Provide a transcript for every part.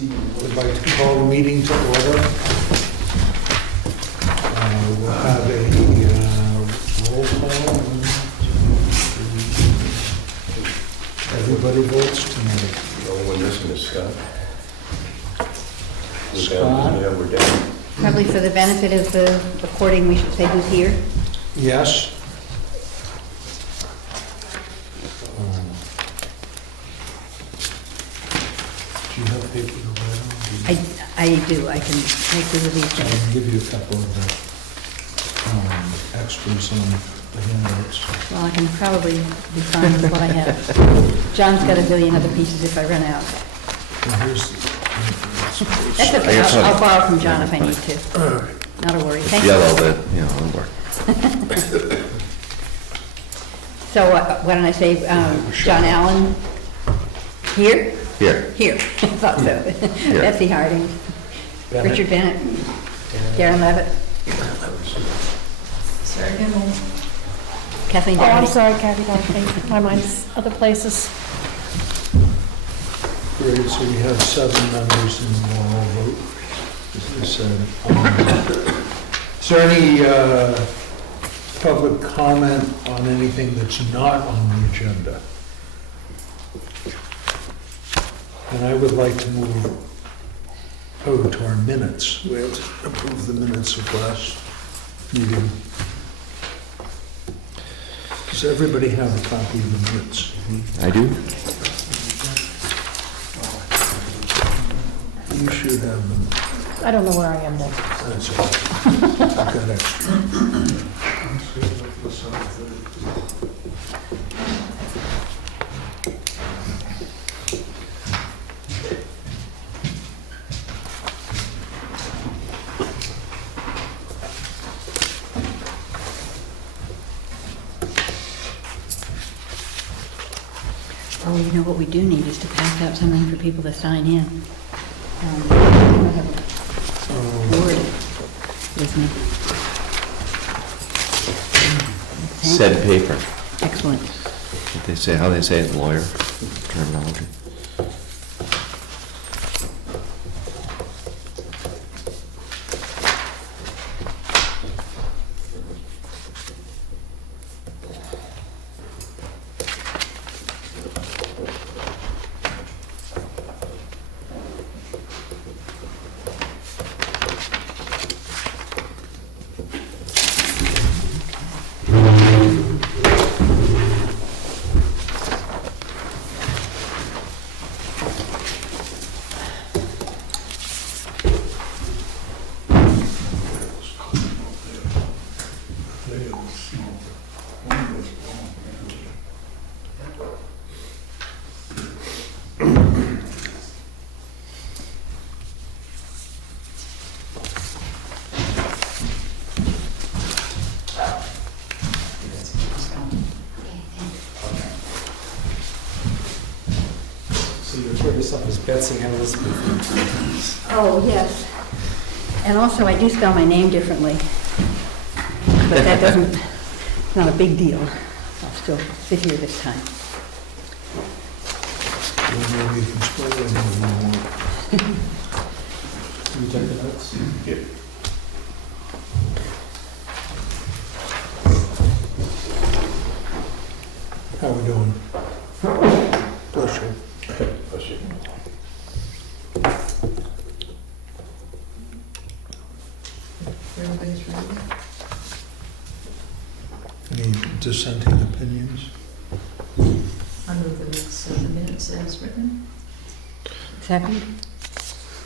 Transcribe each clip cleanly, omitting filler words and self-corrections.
Would like to call the meeting to order. We'll have a roll call. Everybody votes tonight. The only one missing is Scott. Scott? Yeah, we're down. Probably for the benefit of the recording, we should say who's here. Yes? Do you have paper to write on? I do, I can make the release. I can give you a couple of the extras on the handouts. Well, I can probably be fine with what I have. John's got a billion other pieces if I run out. Well, here's, That's okay, I'll borrow from John if I need to. Not a worry, thank you. Yellow, but, you know, it'll work. So why don't I say, John Allen, here? Here. Here, I thought so. Betsy Harding, Richard Bennett, Darren Levitt. Sarah Kimball. Kathleen Oh, I'm Doherty. sorry, Kathy Doherty. My mind's other places. great, so we have 7 members and we'll all vote, as I said. Is there any public comment on anything that's not on the agenda? And I would like to move to our minutes. We have to approve the minutes of last meeting. Does everybody have a copy of the minutes? I do? You should have them. I don't know where I am now. That's all. I've got extra. Oh, you know what we do need is to pass out something for people to sign in. I don't have a word with me. Said paper. Excellent. What they say, how they say it in lawyer terminology. So you refer to yourself as Betsy Elizabeth. Oh, yes. And also, I do spell my name differently. But that doesn't, it's not a big deal. I'll still sit here this time. Maybe you can spell it if you want. Can you take the notes? Yeah. How we doing? Bless you. Bless you. Everybody's ready? Any dissenting opinions? I move the minutes as written. Second?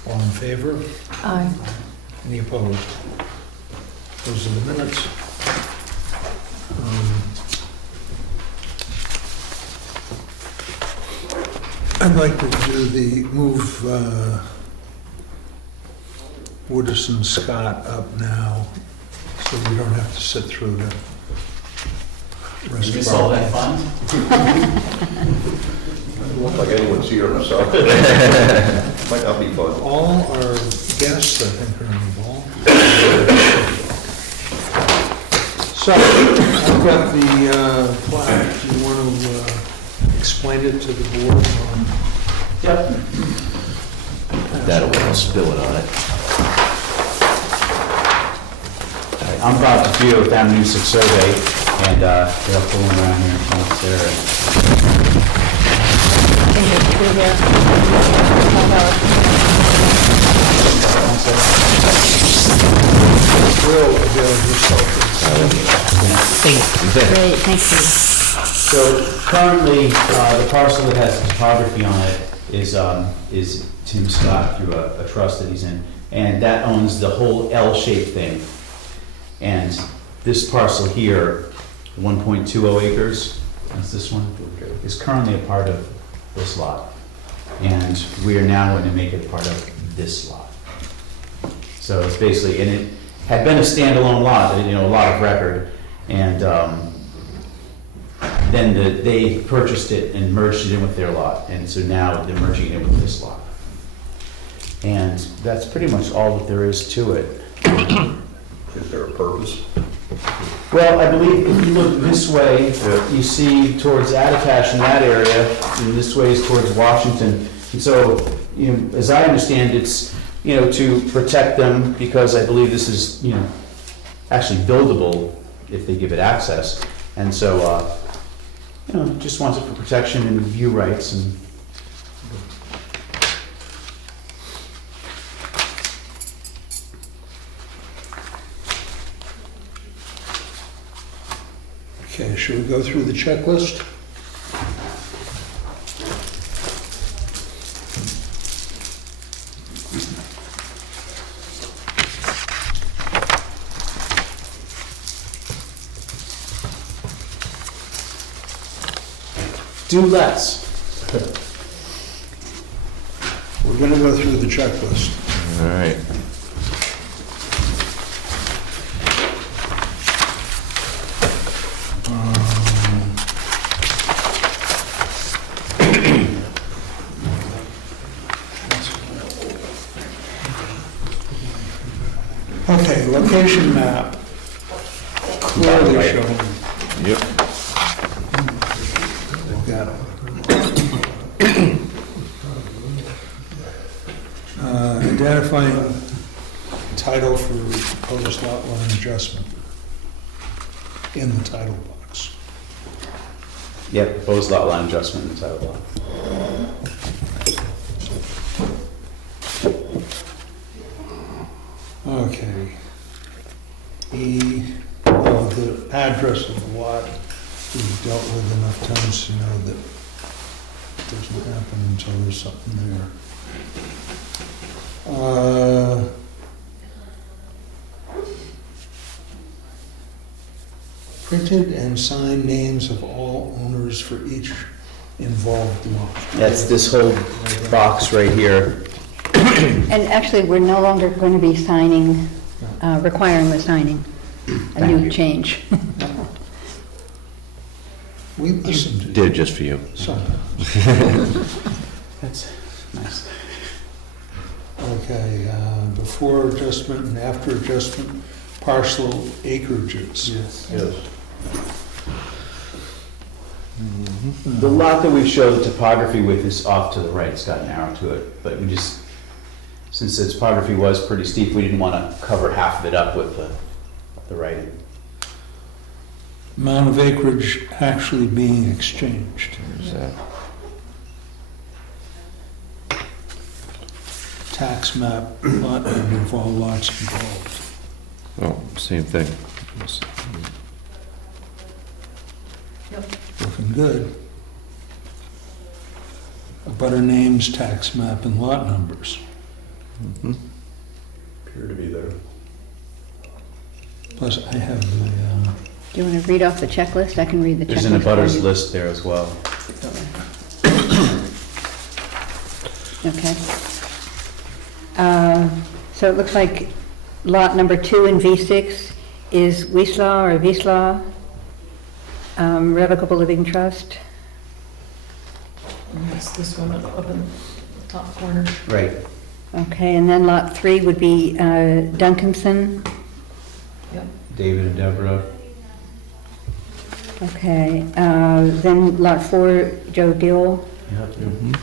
All in favor? Aye. Any opposed? Those are the minutes. I'd like to do the move Wooderson Scott up now, so we don't have to sit through the rest You of saw our... that fun? Doesn't look like anyone's here, so might not be fun. All our guests, I think, are involved. So, I've got the plaque. Do you want to explain it to the board? Yep. That'll spill it on it. I'm Bob DeFeo with Avenue 6 Survey, and they're pulling around here in front of Sarah. Will avail yourself Great, thank you. So currently, the parcel that has topography on it is Tim Scott through a trust that he's in, and that owns the whole L-shaped thing. And this parcel here, 1.20 acres, that's this one, is currently a part of this lot. And we are now going to make it part of this lot. So it's basically, and it had been a standalone lot, you know, a lot of record, and then they purchased it and merged it in with their lot, and so now they're merging it in with this lot. And that's pretty much all that there is to it. Is there a purpose? Well, I believe if you look this way, you see towards Attitash in that area, and this way is towards Washington. And so, you know, as I understand, it's, you know, to protect them, because I believe this is, you know, actually buildable if they give it access. And so, you know, just wants it for protection and view rights and. Okay, should we go through the checklist? Do less. We're gonna go through the checklist. All right. Okay, location map. Clearly Right. shown. Yep. They've got it. Identifying title for proposed lot line adjustment in the title box. Yeah, proposed lot line adjustment in the title block. Okay. The address of the lot, we've dealt with enough times to know that it doesn't happen until there's something there. Printed and signed names of all owners for each involved lot. That's this whole box right here. And actually, we're no longer going to be signing, requiring the signing, a Thank new you. change. We listened to Did just for you. sometimes. That's nice. Okay, before adjustment and after adjustment, parcel acreages. Yes. Yes. The lot that we show the topography with is off to the right, it's got an arrow to it, but we just, since the topography was pretty steep, we didn't want to cover half of it up with the writing. Amount of acreage actually being exchanged. There's that. Tax map, lot number of all lots involved. Oh, same thing. Looking good. Abutter names, tax map, and lot numbers. Appear to be there. Plus, I have the, Do you want to read off the checklist? I can read the checklist. There's an for abutters you. list there as well. Okay. So it looks like lot number 2 in V6 is Wieslaw or Wieslaw, Revocable Living Trust. And that's this one up in the top corner. Right. Okay, and then lot 3 would be Duncanson. David and Deborah. Okay, then lot 4, Joe Gill. Yep.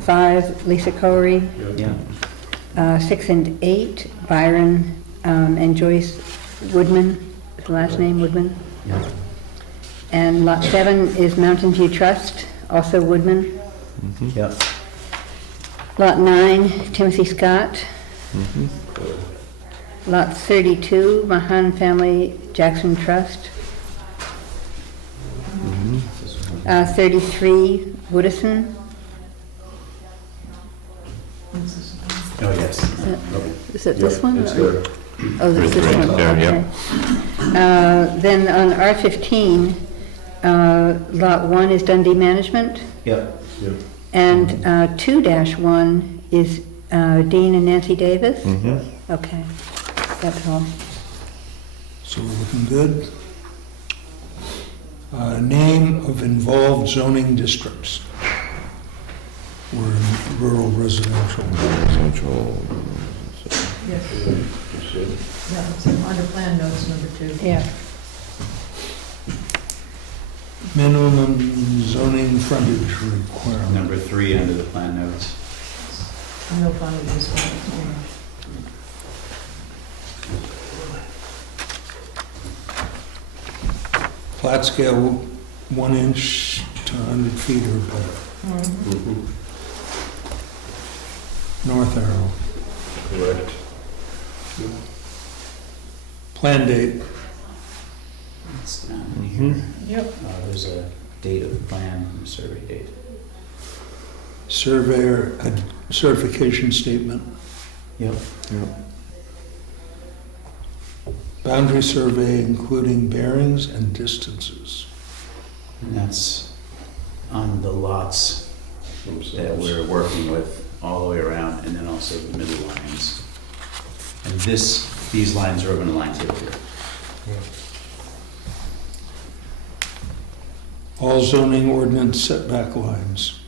5, Lisa Corey. Yeah. 6 and 8, Byron and Joyce Woodman, is the last name Woodman. Yeah. And lot 7 is Mountain View Trust, also Woodman. Yep. Lot 9, Timothy Scott. Lot 32, Mahan Family Jackson Trust. 33, Woodison. Oh, yes. Is it this one? It's or- there. Oh, this Right one, there, yeah. okay. Then on R15, Lot 1 is Dundee Management, Yep. and 2-1 is Dean and Nancy Davis? Mhm. Okay, that's all. So we're looking good. Name of involved zoning districts. We're in rural residential. Central. Yes, yeah, it's under plan notes number 2. Yeah. Minimum zoning frontage requirement. Number 3 under the plan notes. No fun with this one. Flat scale, 1 inch to 100 feet or better. North arrow. Correct. Plan date, It's down here. Yep. There's a date of the plan, and a survey date. surveyor, a certification statement, Yep. boundary survey including bearings and distances. And that's on the lots that we're working with all the way around, and then also the middle lines. And these lines are urban lines here. All zoning ordinance setback lines.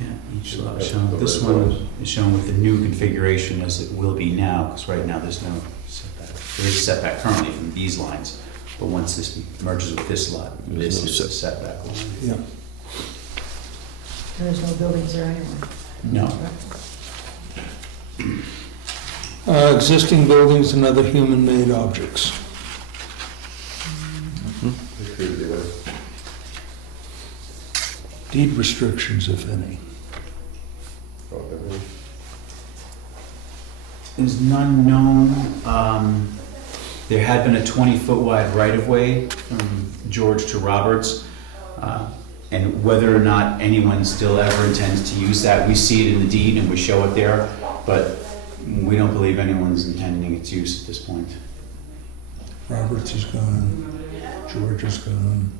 Yeah, each lot shown. This one is shown with the new configuration as it will be now, because right now there's no setback. There is setback currently from these lines, but once this merges with this lot, this is a setback line. Yeah. There's no buildings there anyway. No, Existing buildings and other human-made objects. Deed restrictions, if any. there's none known. There had been a 20-foot wide right-of-way from George to Roberts. And whether or not anyone still ever intends to use that, we see it in the deed and we show it there, but we don't believe anyone's intending its use at this point. Roberts is gone, George is gone.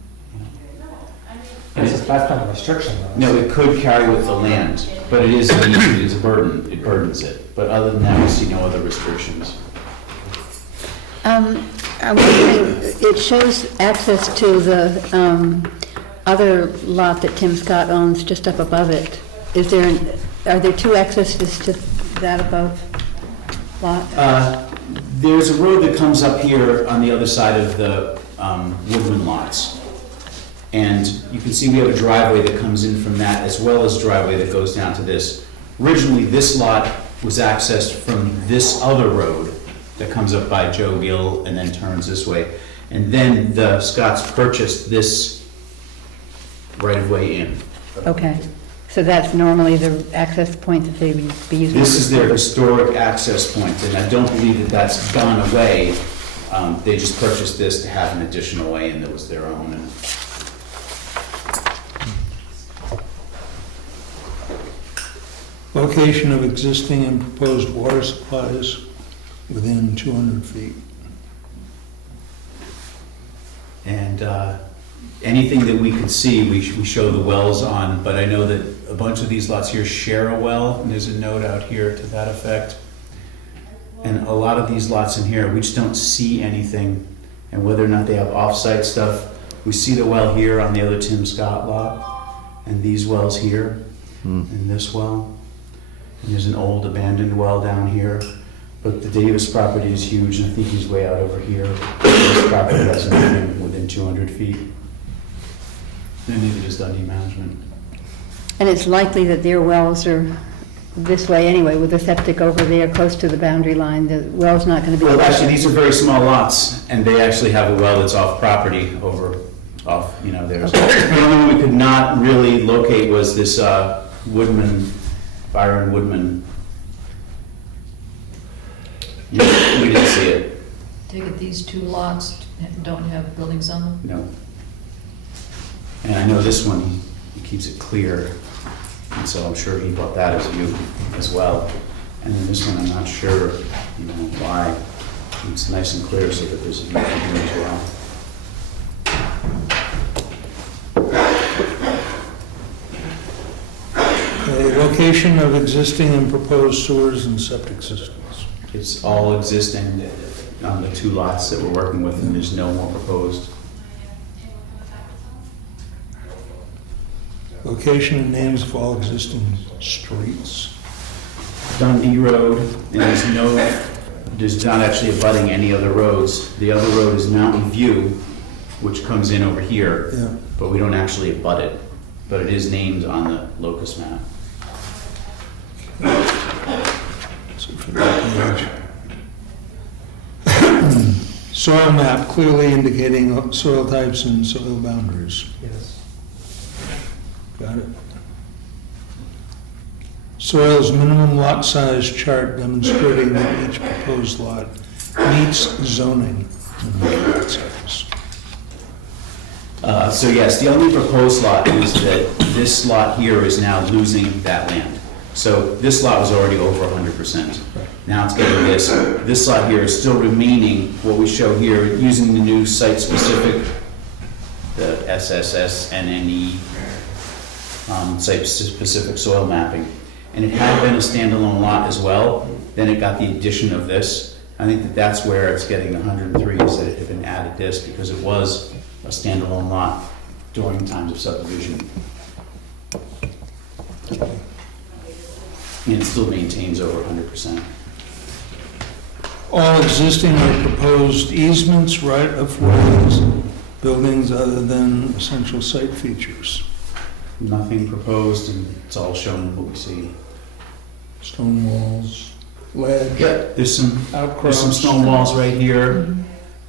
That's not a restriction though. No, it could carry with the land, but it is a burden, it burdens it. But other than that, we see no other restrictions. I'm wondering, it shows access to the other lot that Tim Scott owns just up above it. Are there 2 accesses to that above lot? There's a road that comes up here on the other side of the Woodman lots. And you can see we have a driveway that comes in from that, as well as driveway that goes down to this. Originally, this lot was accessed from this other road that comes up by Joe Gill and then turns this way. And then the Scotts purchased this right-of-way in. Okay, so that's normally the access point that they would be using? This is their historic access point, and I don't believe that that's gone away. They just purchased this to have an additional way, and that was their own. And Location of existing and proposed water supplies within 200 feet. And anything that we could see, we show the wells on, but I know that a bunch of these lots here share a well, and there's a note out here to that effect. And a lot of these lots in here, we just don't see anything, and whether or not they have off-site stuff, we see the well here on the other Tim Scott lot, and these wells here, and this well. And there's an old abandoned well down here, but the Davis property is huge, and I think he's way out over here. This property has nothing within 200 feet. And neither does Dundee Management. And it's likely that their wells are this way anyway, with the septic over there close to the boundary line, the well's not gonna be. Well, actually, these are very small lots, and they actually have a well that's off property off, there's. The only one we could not really locate was this Byron Woodman. We didn't see it, Take it these two lots don't have buildings on them? no. And I know this one, he keeps it clear, and so I'm sure he bought that as a view as well. And then this one, I'm not sure, why. It's nice and clear so that there's a view from here as well. Okay, location of existing and proposed sewers and septic systems. It's all existing on the two lots that we're working with, and there's no more proposed. Location and names of all existing streets. Dundee Road, and there's not actually abutting any other roads. The other road is Mountain View, which comes in over here, Yeah. but we don't actually abut it. But it is named on the locus map. So for that page. Soil map clearly indicating soil types and soil boundaries. Yes. Got it. Soils minimum lot size chart demonstrating that each proposed lot meets zoning. Minimum lot size. So yes, the only proposed lot is that this lot here is now losing that land. So this lot was already over 100%. Now it's getting this. This lot here is still remaining, what we show here, using the new site-specific, the SSSNNE, site-specific soil mapping. And it had been a standalone lot as well. Then it got the addition of this. I think that that's where it's getting 103, is that it had been added this because it was a standalone lot during times of subdivision. And it still maintains over 100%. All existing or proposed easements, right of ways, buildings other than essential site features. Nothing proposed, and it's all shown what we see. Stone walls, ledge, There's some outcrops. stone walls right here.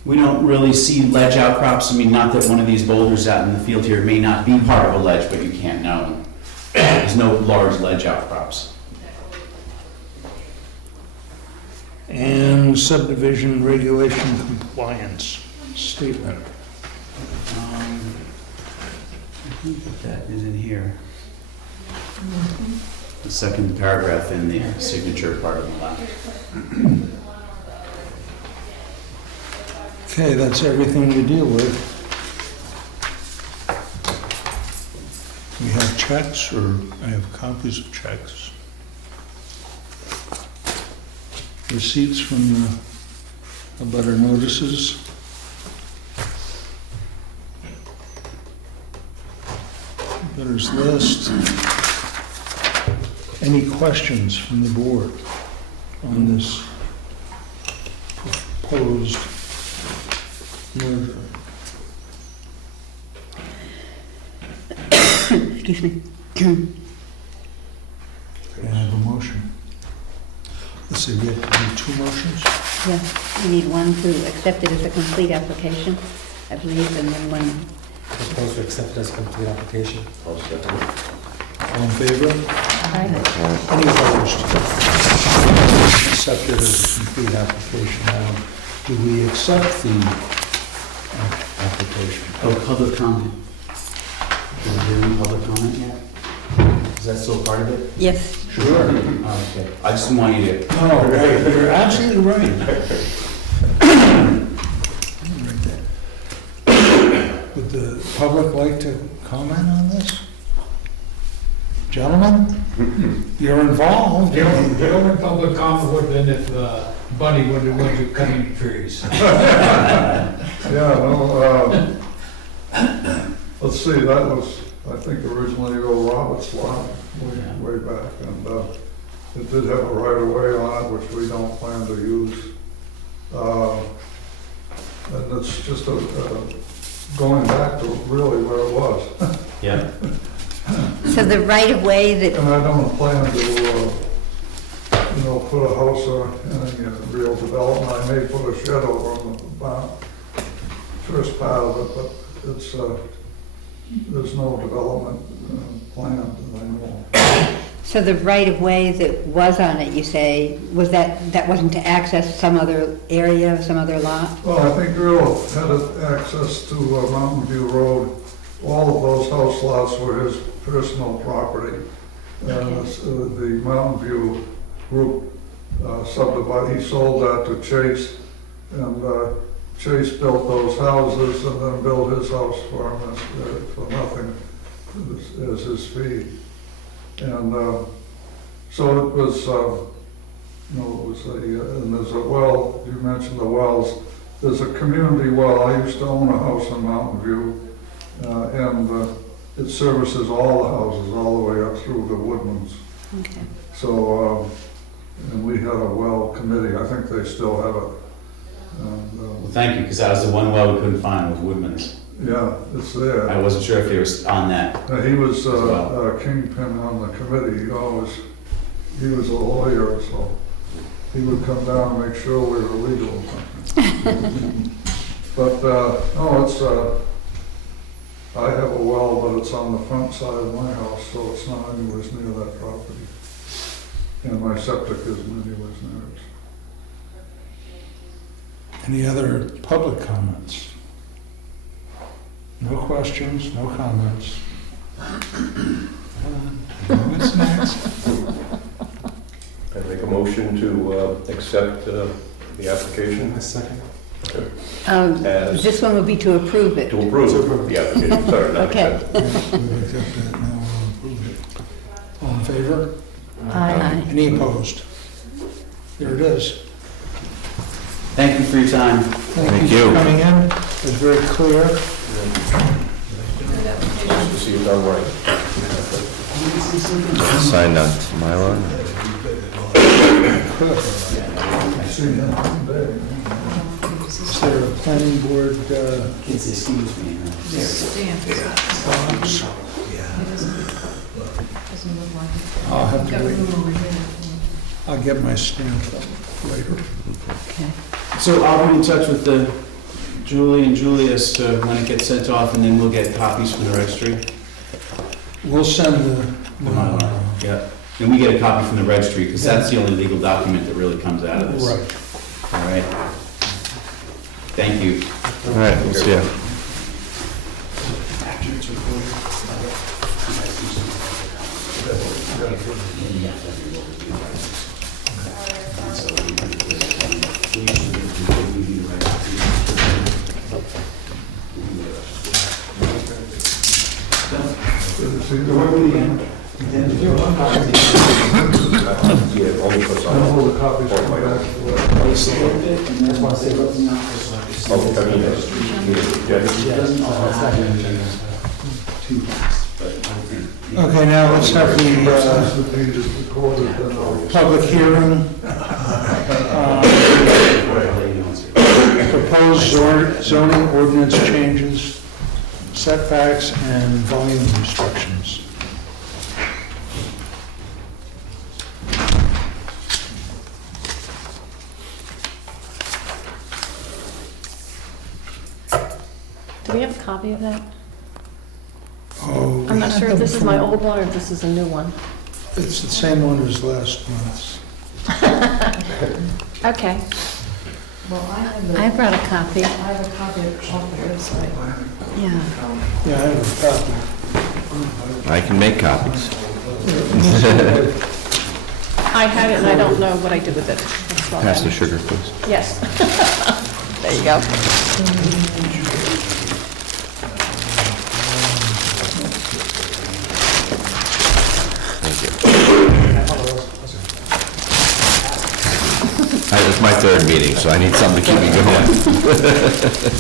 We don't really see ledge outcrops. I mean, not that one of these boulders out in the field here may not be part of a ledge, but you can't know. There's no large ledge outcrops. And subdivision regulation compliance statement. I think that is in here. The second paragraph in the signature part of the left. Okay, that's everything you deal with. We have checks, or I have copies of checks. Receipts from the abutter notices. Abutters list. Any questions from the board on this proposed merger? Excuse me. Can I have a motion? Let's see, we have to do two motions? Yes, we need one to accept it as a complete application, I believe, and then one, Propose to accept it as a complete application. I'll second it. All in favor? Any opposed? Accepted as a complete application. Now, do we accept the application? Oh, public comment. Did we do any public comment yet? Is that still part of it? yes. Sure. Oh, okay. I just didn't want you to. Oh, right, you're absolutely right. Would the public like to comment on this? Gentlemen, you're involved. The only public comment would have been if Buddy would have went to cutting trees. Let's see, that was, I think originally old Robert's lot, way back, and it did have a right of way on it, which we don't plan to use. And it's just going back to really where it was. Yeah. So the right-of-way that, And I don't plan to know, put a house or any real development. I may put a shed over on the first part of it, but it's, there's no development planned that I know of. So the right-of-way that was on it, you say, was that wasn't to access some other area, some other lot? Well, I think Earl had access to Mountain View Road. All of those house lots were his personal property. And the Mountain View group subdivided, he sold that to Chase, and Chase built those houses and then built his house for him for nothing as his fee. And so it was, it was and there's a well, you mentioned the wells. There's a community well. I used to own a house in Mountain View, and it services all the houses, all the way up through the Woodmans. Okay. So, and we had a well committee. I think they still have it. And, Well, thank you, because that was the one well we couldn't find was Woodman's. yeah, it's there. I wasn't sure if he was on that. He was well. a kingpin on the committee. He was a lawyer, so he would come down and make sure we were legal. But, no, it's, I have a well, but it's on the front side of my house, so it's not anywhere near that property. And my septic isn't anywhere near it. Any other public comments? No questions, no comments. What's next? I make a motion to accept the application, A second. As- This one would be to approve it. to approve the application, sorry, not Okay. accept. We'll accept that now, we'll approve it. All in favor? Aye. Any opposed? There it is. Thank you for your time. Thank you for coming in. It was very clear. To see it done right. Signed on Mylar. Is there a planning board, Kids, excuse me. Stamp. box? Doesn't look like it. I'll have to Got wait. room over here. I'll get my stamp later. Okay. So I'll be in touch with Julie and Julie as to when it gets sent off, and then we'll get copies from the registry. We'll send the Mylar. Yeah. And we get a copy from the registry, because that's the only legal document that really comes out of this. Right. All right. Thank you. All right, we'll see ya. Good to see you. Yeah, only for I some. hold the copies for my own. Oh, I mean, yeah. Okay, now let's have the The deed is recorded, then I'll- public hearing. Proposed zoning ordinance changes, setbacks, and volume restrictions. Do we have a copy of that? Oh, I'm not sure if this is my old one or if this is a new one. it's the same one as last month's. Okay. Well, I have I the, brought a copy. I have a copy off the website. Yeah. Yeah, I have a copy. I can make copies. I had it and I don't know what I did with it. That's all. Pass the sugar, please. Yes. There you go. Thank you. It's my third meeting, so I need something to keep me going.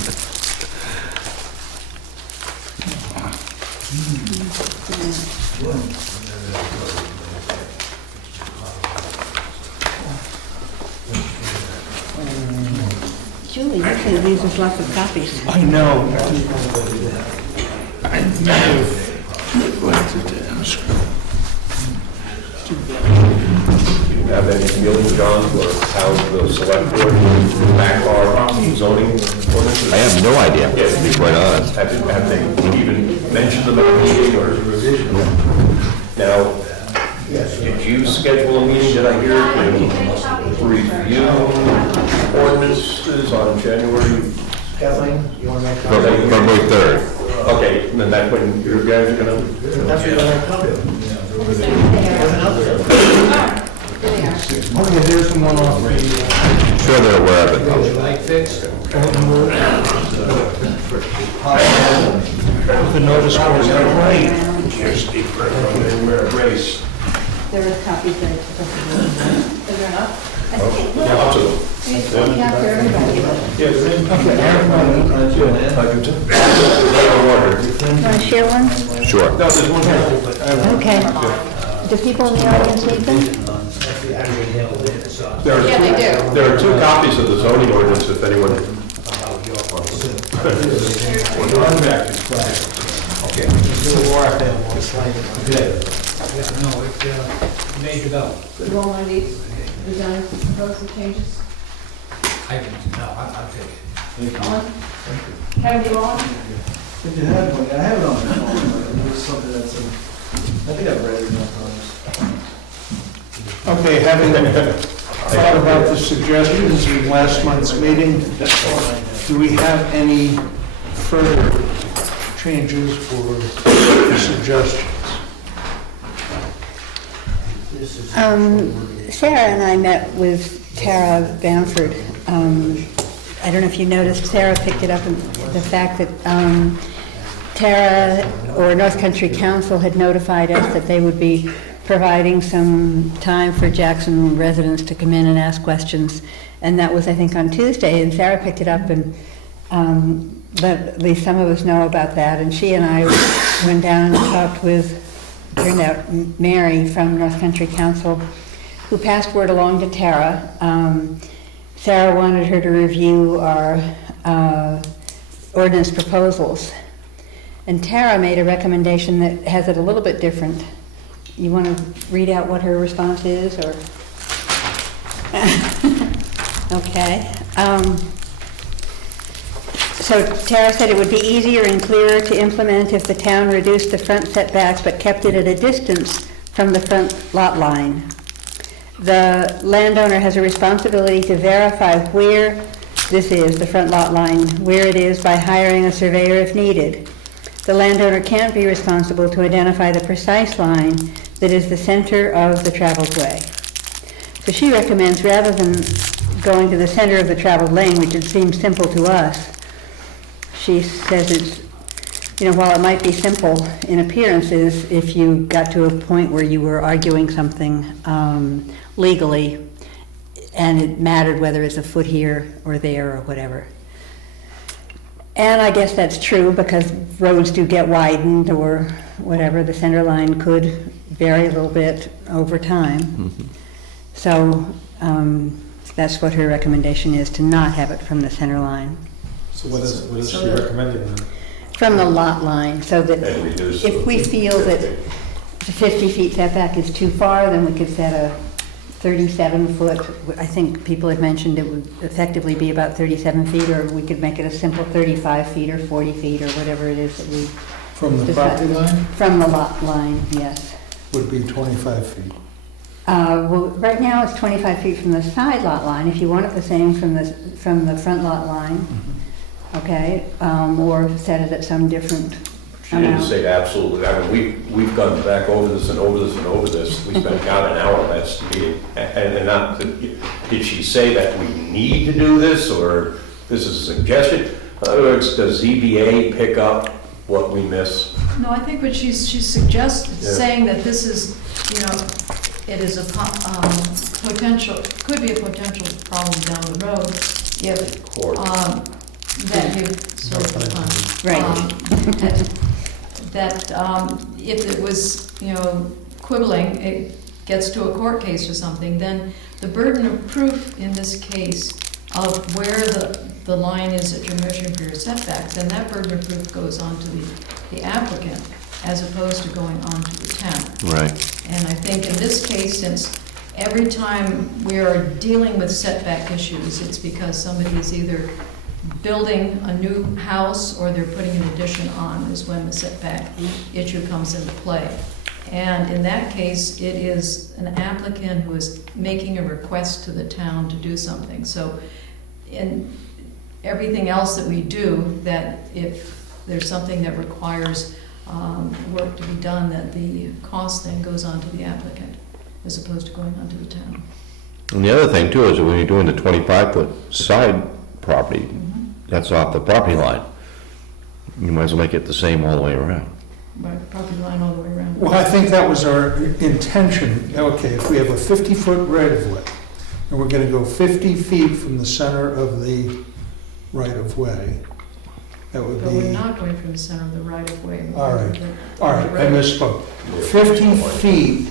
Julie, usually leaves us lots of copies. I know. I never went to Damsco. Too bad. have any feeling, John, or how the select board back our zoning ordinances? I have no idea, Yes, to be quite honest. Have they even mentioned them at a meeting or revision? Now, did you schedule a meeting, did I hear, to review ordinances on January? Kathleen, you want to make a February 3rd. Okay, then that's when you guys are gonna, That's what you're going to come to. Okay, there's the one off. Sure they're aware of it, though. Like this? The notice goes out. There is copies there. Is there enough? I think, yeah, up to them. we have for everybody. You want to share one? Sure. No, there's one here. Okay. Do people in the audience need them? Yeah, they do. There are two copies of the zoning ordinance, if anyone. No, it's made it up. You want one of these? The John proposed the changes? I can, no, I'll take it. Colin? Kevin, do you want one? If you have one, I have it on my phone, but it's something that's, I think I've read it enough times. Okay, having thought about the suggestions in last month's meeting, do we have any further changes or suggestions? Sarah and I met with Tara Bamford. I don't know if you noticed, Sarah picked it up in the fact that Tara or North Country Council had notified us that they would be providing some time for Jackson residents to come in and ask questions. And that was, I think, on Tuesday, and Sarah picked it up and let at least some of us know about that. And she and I went down and talked with, turned out, Mary from North Country Council, who passed word along to Tara. Sarah wanted her to review our ordinance proposals. And Tara made a recommendation that has it a little bit different. You want to read out what her response is, or? Okay. So Tara said it would be easier and clearer to implement if the town reduced the front setbacks but kept it at a distance from the front lot line. The landowner has a responsibility to verify where this is, the front lot line, where it is by hiring a surveyor if needed. The landowner can't be responsible to identify the precise line that is the center of the traveled way. So she recommends, rather than going to the center of the traveled lane, which it seems simple to us, she says it's, while it might be simple in appearances, if you got to a point where you were arguing something legally, and it mattered whether it's a foot here or there or whatever. And I guess that's true, because roads do get widened or whatever. The center line could vary a little bit over time. Mm-hmm. So that's what her recommendation is, to not have it from the center line. So what is she recommending then? From the lot line, so that And reduce if we feel that the 50 feet setback is too far, then we could set a 37-foot. I think people had mentioned it would effectively be about 37 feet, or we could make it a simple 35 feet or 40 feet or whatever it is that we From the decide. property line From the lot line, yes. would be 25 feet. Well, right now it's 25 feet from the side lot line. If you want it the same from the front lot line, okay, or set it at some different She didn't amount. say absolutely. I mean, we've gone back over this and over this and over this. We spent about an hour last meeting. And not, did she say that we need to do this, or this is a suggestion? In other words, does ZBA pick up what we miss? No, I think what she's suggesting, Yeah. saying that this is, it is a potential, could be a potential problem down the road if, Or that you, sorry for the pun. Right. That if it was, quibbling, it gets to a court case or something, then the burden of proof in this case of where the line is that you're measuring for your setbacks, then that burden of proof goes on to the applicant as opposed to going on to the town. Right. And I think in this case, since every time we are dealing with setback issues, it's because somebody is either building a new house or they're putting an addition on is when the setback issue comes into play. And in that case, it is an applicant who is making a request to the town to do something. So in everything else that we do, that if there's something that requires work to be done, that the cost then goes on to the applicant as opposed to going on to the town. And the other thing too is that when you're doing the 25-foot side property, that's off the property line. You might as well make it the same all the way around. Right, property line all the way around. Well, I think that was our intention. Okay, if we have a 50-foot right-of-way, and we're going to go 50 feet from the center of the right-of-way, that would But we're be, not going from the center of the right-of-way. all right, I misspoke. 50 feet,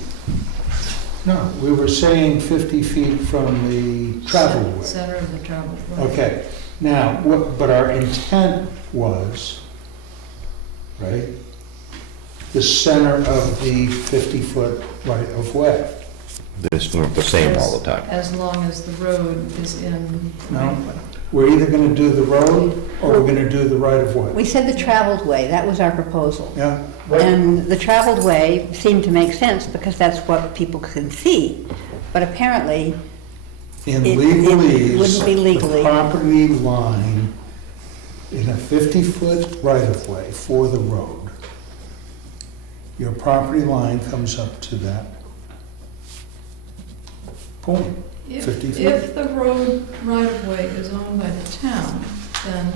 no, we were saying 50 feet from the travel way. Center of the travel way. Okay, now, but our intent was, right, the center of the 50-foot right-of-way. It's not the same all the time. As long as the road is in the No. right-of-way. We're either going to do the road, or we're going to do the right-of-way. We said the traveled way, that was our proposal. Yeah, And the traveled way seemed to make sense because that's what people can see. But apparently, in It legalese, wouldn't be legally. the property line in a 50-foot right-of-way for the road, your property line comes up to that point. 50 feet. If the road right-of-way is owned by the town, then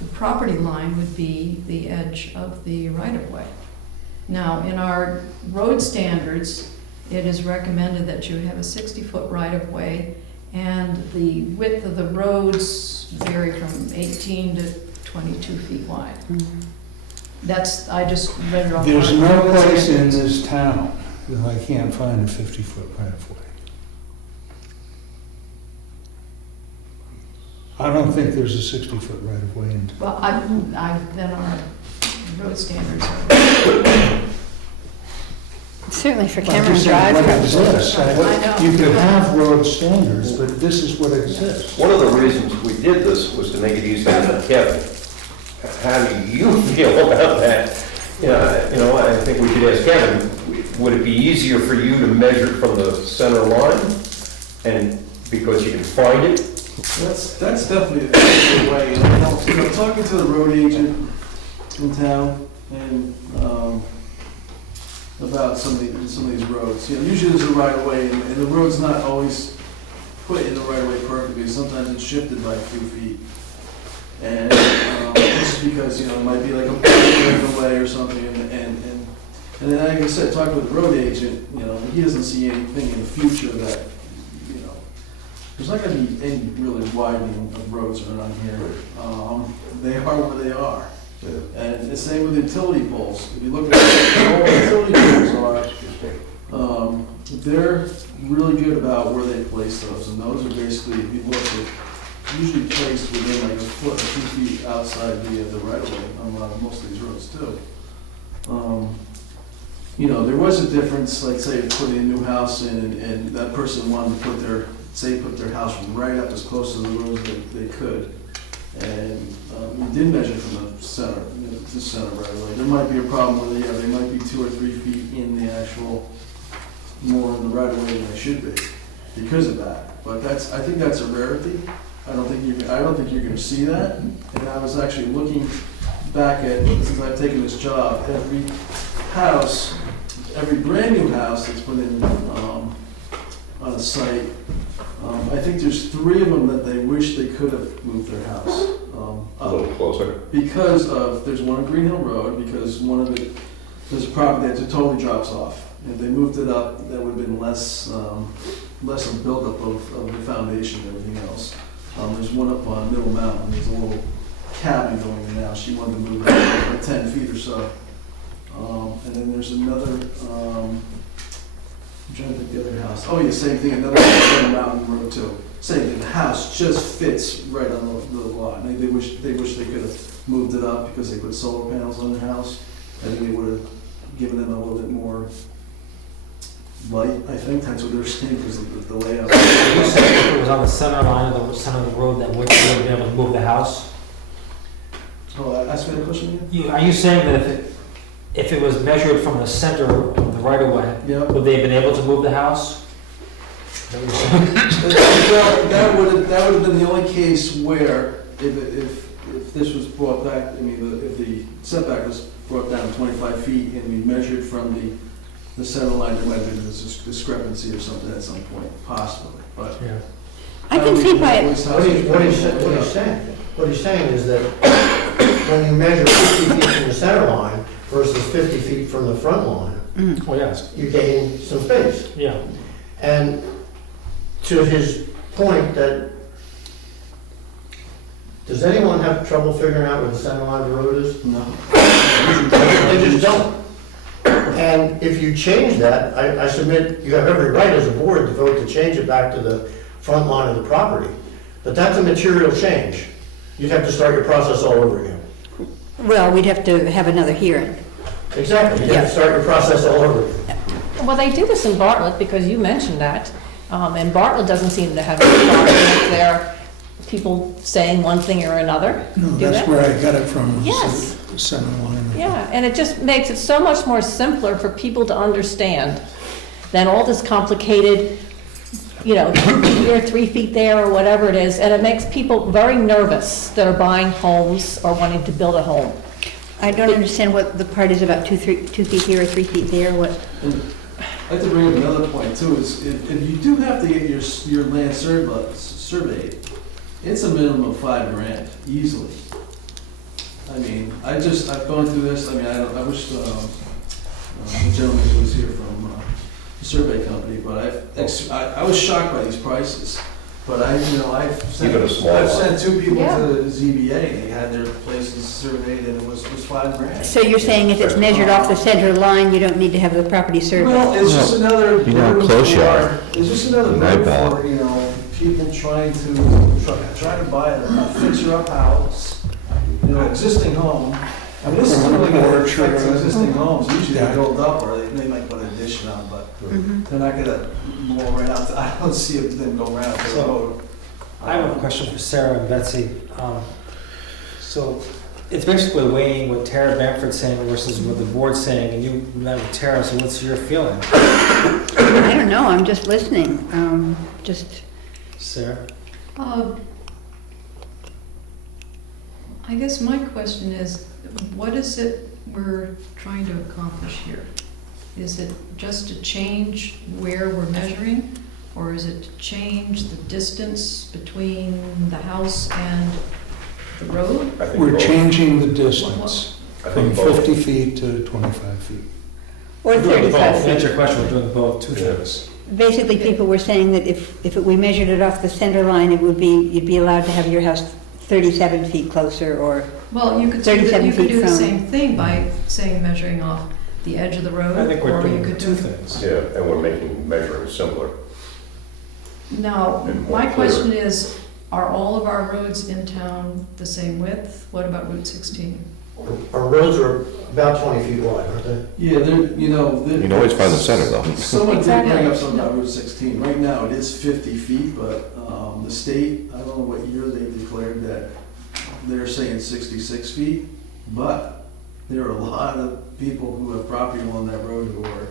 the property line would be the edge of the right-of-way. Now, in our road standards, it is recommended that you have a 60-foot right-of-way, and the width of the roads vary from 18 to 22 feet wide. That's, I just read it off. There's our no road place in standards. this town that I can't find a 50-foot right-of-way. I don't think there's a 60-foot right-of-way in town. Well, then our road standards certainly for I'm Cameron just saying Drive. what exists. I know. You can have road standards, but this is what exists. One of the reasons we did this was to make it easier for Kevin. How do you feel about that? You know, I think we should ask Kevin, would it be easier for you to measure from the center line? And because you can find it? That's definitely the way. And I'm talking to the road agent in town and about some of these roads. You know, usually there's a right of way, and the road's not always put in the right of way perfectly. Sometimes it's shifted by a few feet, and this is because it might be like a right of way or something. And then, like I said, talking with the road agent, he doesn't see anything in the future that. There's not going to be any really widening of roads around here. They are where they are. And the same with utility poles. If you look at what all utility poles are, they're really good about where they place those. And those are basically, if you look at, usually placed within like a foot or 2 feet outside the right of way on most of these roads too. There was a difference, like say putting a new house in and that person wanted to put their house right up as close to the roads that they could. And we did measure from the center, the center right away. There might be a problem where they might be 2 or 3 feet in the actual, more in the right of way than they should be because of that. But I think that's a rarity. I don't think you're going to see that. And I was actually looking back at, since I've taken this job, every brand new house that's put in on a site, I think there's 3 of them that they wish they could have moved their house A little closer. because of, there's one on Green Hill Road, because there's a property that just totally drops off. If they moved it up, that would have been less of buildup of the foundation and everything else. There's one up on Middle Mountain, there's a little cabin going in now, she wanted to move it like 10 feet or so. And then there's another, I'm trying to think the other house. Oh yeah, same thing, another one on Mountain Road too. Same thing, the house just fits right on the lot. They wish they could have moved it up because they put solar panels on their house. I think they would have given them a little bit more light, I think, that's what they're saying, because of the layout. You said if it was on the center line of the center of the road, that wouldn't be able to move the house? Oh, ask me the question again? Are you saying that if it was measured from the center of the right of way, Yeah. would they have been able to move the house? Is that what you're saying? Well, that would have been the only case where, if this was brought back, I mean, if the setback was brought down 25 feet and we measured from the center line, there might have been a discrepancy or something at some point, possibly, but. Yeah. I can see why, What he's saying is that when you measure 50 feet from the center line versus 50 feet from the front line, Oh, yes, you gain some space. yeah. And to his point that, does anyone have trouble figuring out where the center line of the road is? No. They just don't. And if you change that, I submit you have every right as a board to vote to change it back to the front line of the property. But that's a material change. You'd have to start your process all over again. well, we'd have to have another hearing. Exactly. You'd have to start your process all over again. Well, they do this in Bartlett, because you mentioned that. And Bartlett doesn't seem to have any problem if there are people saying one thing or another. No, Do that's that? where I got it from. Yes. Center line. Yeah, and it just makes it so much more simpler for people to understand than all this complicated, 2 feet here, 3 feet there, or whatever it is. And it makes people very nervous that are buying homes or wanting to build a home. I don't understand what the part is about 2 feet here or 3 feet there, what, I'd like to bring up another point too, is if you do have to get your land surveyed, it's a minimum of $5,000, easily. I mean, I've gone through this, I mean, I wish the gentleman who was here from the survey company, but I was shocked by these prices. But I've Even a small lot. sent 2 people Yeah. to the ZBA, they had their places surveyed and it was $5,000. so you're saying if it's measured off the center line, you don't need to have the property surveyed? Well, it's just another. You know how close you are. It's just another An word eyeball. for, people trying to buy a fixer-up house, existing home. I mean, this is really gonna affect existing homes, usually they build up, or they might put an addition on, but they're not gonna go right out, I don't see them go around the So- road. I have a question for Sarah and Betsy. So it's basically weighing what Tara Bamford's saying versus what the board's saying, and you met with Tara, so what's your feeling, I don't know, I'm just listening, Sarah? I guess my question is, what is it we're trying to accomplish here? Is it just to change where we're measuring? Or is it to change the distance between the house and the road? I think We're both. changing the distance I from think both. 50 feet to 25 feet. or We're doing 35 both. To answer feet. your question, we're doing both, two things. Basically, people were saying that if we measured it off the center line, it would be, you'd be allowed to have your house 37 feet closer, or, Well, you could 37 feet do the from- same thing by saying measuring off the edge of the road. I think we're or you doing could two do- things. Yeah, and we're making measuring simpler. Now, And more my clear. question is, are all of our roads in town the same width? What about Route 16? Our roads are about 20 feet wide, aren't they? Yeah, You can always find the center, though. Someone did bring Exactly. up something about Route 16. Right now, it is 50 feet, but the state, I don't know what year they declared that, they're saying 66 feet, but there are a lot of people who have property along that road who are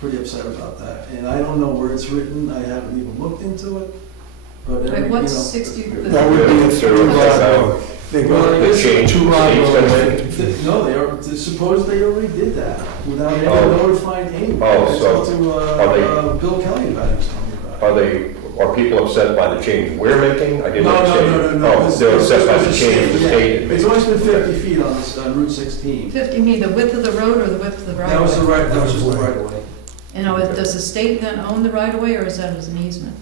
pretty upset about that. And I don't know where it's written, I haven't even looked into it, but Wait, what's 60? That would be a 3-lot road. They Well, go, it The is change, 2-lot the road. change that they- No, suppose they already did that without Oh. anyone notifying anyone. Oh, I so talked to are they- Bill Kelly about it, he was telling me about it. Are people upset by the change we're making? I didn't No, understand. no. Oh, they're upset by the change the Yeah. state It's made. always been 50 feet on Route 16. 50, you mean the width of the road or the width of the right That was the of way? right, that was just the right of way. And now, does the state then own the right of way, or is that as an easement?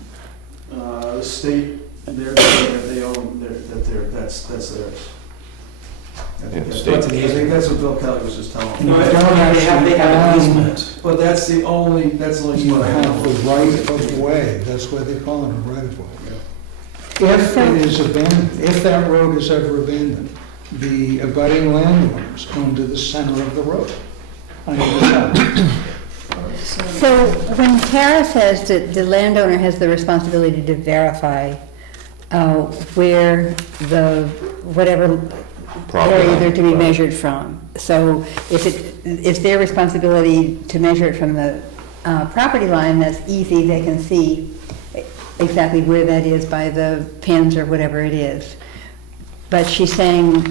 The state, they're saying that they own, that's theirs. I think Yeah, that's- state- I think that's what Bill Kelly was just telling No, me. they don't They have an actually own easement. But that's the only You spot I have the know. right of way, that's why they call it a right of way. If it is abandoned, if that road is ever abandoned, the abutting landowners own to the center of the road. I understand. So So when Tara says that the landowner has the responsibility to verify where the, whatever area they're to be measured from. So if it's their responsibility to measure it from the property line, that's easy, they can see exactly where that is by the pins or whatever it is. But she's saying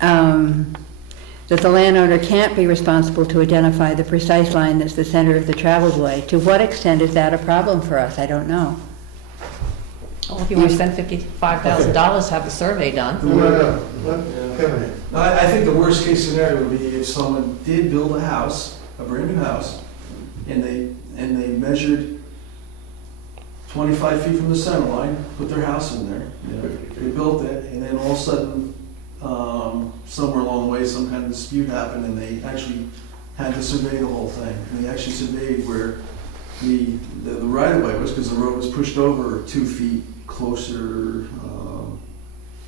that the landowner can't be responsible to identify the precise line that's the center of the traveled way. To what extent is that a problem for us? I don't know. Well, if you want to spend $55,000 to have the survey done. No, let Kevin in. I think the worst case scenario would be if someone did build a house, a brand new house, and they measured 25 feet from the center line, put their house in there, you know, they built it, and then all of a sudden, somewhere along the way, some kind of dispute happened, and they actually had to survey the whole thing. And they actually surveyed where the right-of-way was, because the road was pushed over 2 feet closer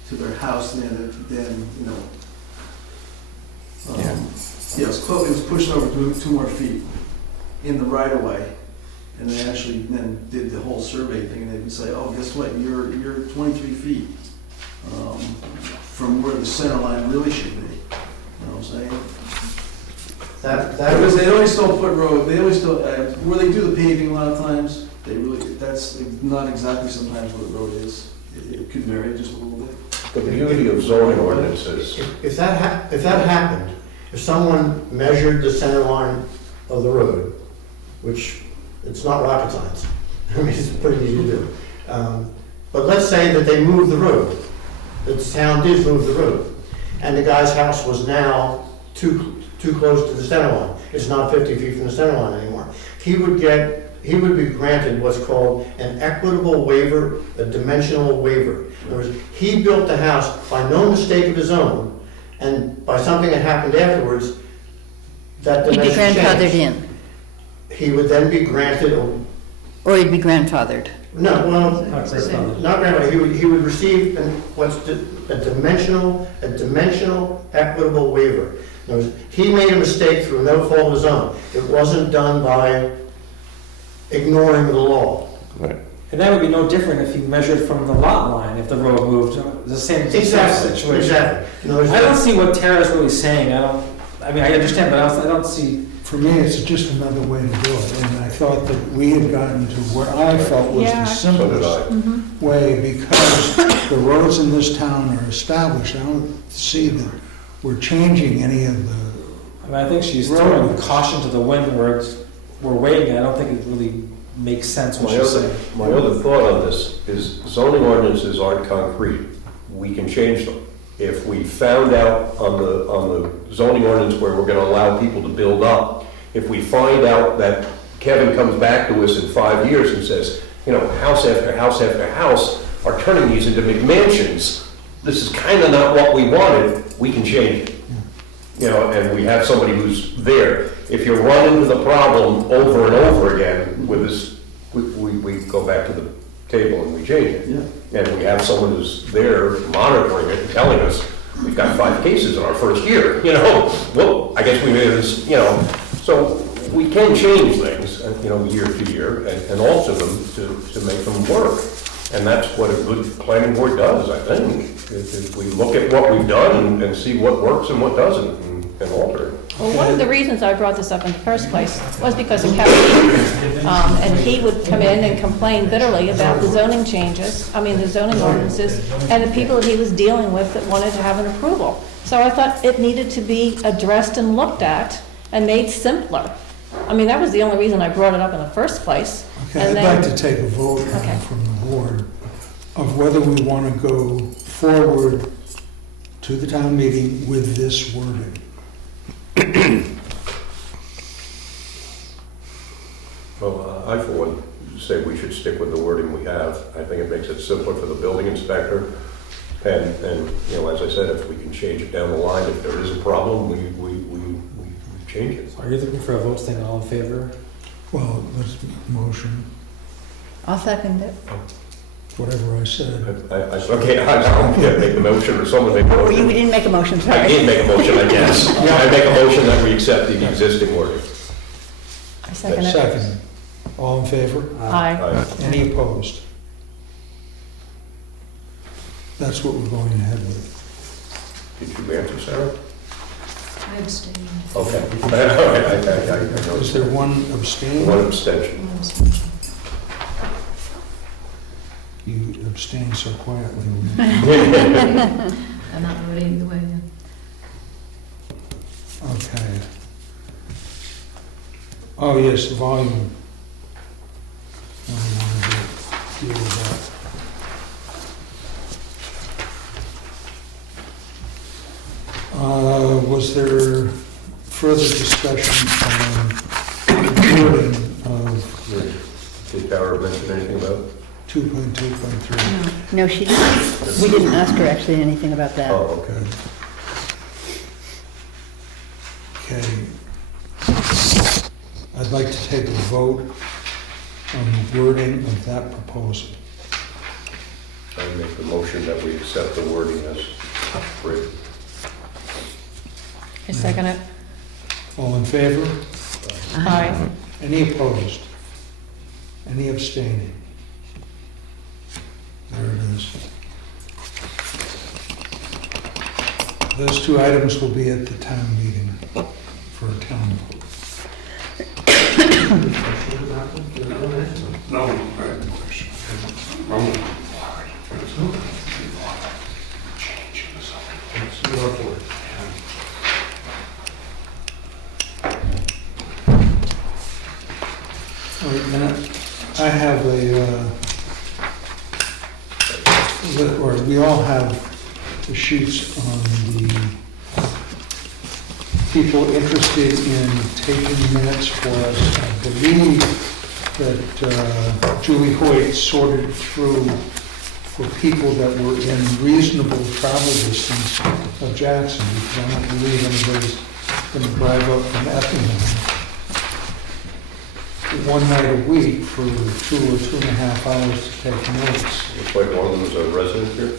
to their house than you know. Yeah, it was close. It was pushed over 2 more feet in the right-of-way, and they actually then did the whole survey thing, and they would say, "Oh, guess what? You're 23 feet from where the center line really should be." You know what I'm saying? That Because was, they always still put road, they always still, where they do the paving a lot of times, they really, that's not exactly sometimes what the road is. It could vary just a little bit. The beauty of zoning ordinances, if that happened, if someone measured the center line of the road, which it's not rocket science, I mean, it's pretty easy to do. But let's say that they moved the road, the town did move the road, and the guy's house was now too close to the center line. It's not 50 feet from the center line anymore. He would be granted what's called an equitable waiver, a dimensional waiver. In other words, he built the house by no mistake of his own, and by something that happened afterwards, that He'd be dimension grandfathered changed. in, He would then be granted, or he'd be grandfathered. no, well, Not grandfathered. not grandfathered, he would receive a dimensional equitable waiver. In other words, he made a mistake through no fault of his own. It wasn't done by ignoring the law. Right. And that would be no different if he measured from the lot line, if the road moved, it's the same situation. Exactly. In other words, I don't see what Tara's really saying, I mean, I understand, but I don't see, For me, it's just another way to do it, and I thought that we had gotten to where I felt was Yeah. the so did simplest I. way, because the roads in this town are established. I don't see that we're changing any of the, I mean, I think she's throwing caution to the wind where we're waiting, I don't think it really makes sense what she's saying. My other thought on this is zoning ordinances aren't concrete. We can change them. If we found out on the zoning ordinance where we're gonna allow people to build up, if we find out that Kevin comes back to us in 5 years and says, you know, house after house after house are turning these into McMansions, this is kinda not what we wanted, we can change it. You know, and we have somebody who's there. If you run into the problem over and over again with this, we go back to the table and we change it. Yeah. And we have someone who's there monitoring it and telling us, we've got 5 cases in our first year, you know, well, I guess we made this, you know. So we can change things, you know, year to year and alter them to make them work. And that's what a good planning board does, I think. Is we look at what we've done and see what works and what doesn't and alter it. Well, one of the reasons I brought this up in the first place was because of Kevin. And he would come in and complain bitterly about the zoning changes, the zoning ordinances, and the people that he was dealing with that wanted to have an approval. So I thought it needed to be addressed and looked at and made simpler. I mean, that was the only reason I brought it up in the first place. okay, And I'd then- like to take a vote Okay. from the board of whether we want to go forward to the town meeting with this wording. Well, I for one say we should stick with the wording we have. I think it makes it simpler for the building inspector. And, you know, as I said, if we can change it down the line, if there is a problem, we change it. Are you looking for a vote thing, all in favor? Well, let's motion, I'll second it. whatever I said. Okay, I'll make the motion, or someone make the Oh, motion. we didn't make a motion, I sorry. did make a motion, I guess. I make a motion that we accept the existing wording. I Second it. Second. All in favor? Aye. Any opposed? That's what we're going ahead with. Did you answer, Sarah? I abstain. Okay. All right, I know. Is there one abstain? One abstention. You abstain so quietly. I'm not voting either way. Yeah. Okay. Oh, yes, volume. I want to deal with that. Was there further discussion on the wording of Did Tara mention anything about it? 2.2.3? No, she didn't, we didn't ask her actually anything about that. Oh, okay. Okay. I'd like to take a vote on the wording of that proposal. I make the motion that we accept the wording as written. I second it. All in favor? Aye. Any opposed? Any abstaining? There it is. Those two items will be at the town meeting for a town vote. All right, and I have or we all have the sheets on the people interested in taking minutes for us. I believe that Julie Hoyt sorted through for people that were in reasonable travel distance of Jackson, because I don't believe anybody's going to drive up from Effingham one night a week for 2 or 2.5 hours to take notes. Looks like one of them is a resident here,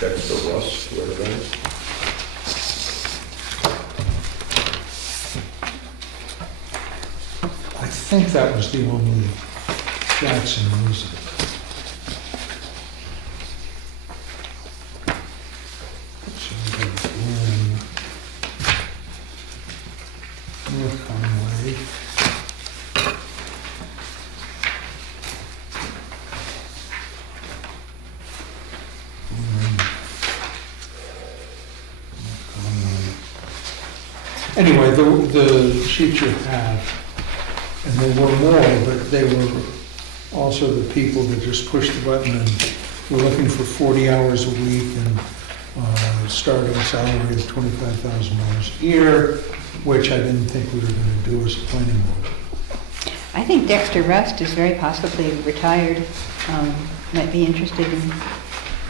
Dexter Russ, whoever that is. I think that was the only Jackson resident. So we got Glenn, North Conway. Anyway, the sheet you have, and there were more, but they were also the people that just pushed the button and were looking for 40 hours a week and starting salary of $25,000 a year, which I didn't think we were going to do as a planning board. I think Dexter Rust is very possibly retired, might be interested in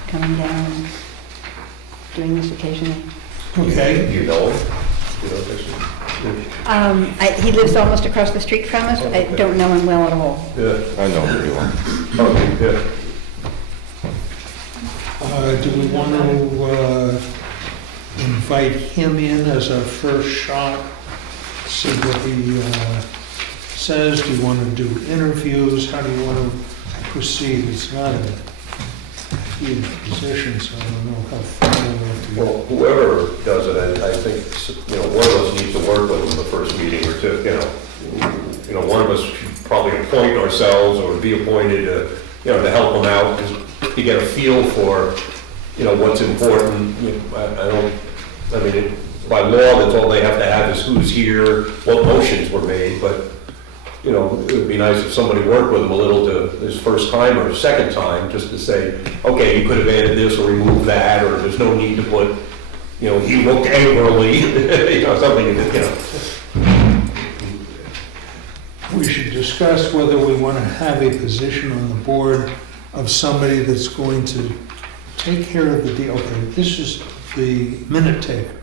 coming down and doing this occasionally. Okay. Do you know him? You know Dexter? He lives almost across the street from us. I don't know him well at all. Yeah. I know him pretty well. Oh, yeah. Do we want to invite him in as a first shot, see what he says? Do you want to do interviews? How do you want to proceed? It's not a huge position, so I don't know how far we have to go. Well, whoever does it, I think, one of us needs to work with them the first meeting or two, one of us should probably appoint ourselves or be appointed to help them out, just to get a feel for, what's important. By law, that's all they have to have is who's here, what motions were made, but, it would be nice if somebody worked with them a little to this first time or second time, just to say, okay, you could have added this or removed that, or there's no need to put, he looked angrily, something, We should discuss whether we want to have a position on the board of somebody that's going to take care of the deal. Okay, this is the minute taker.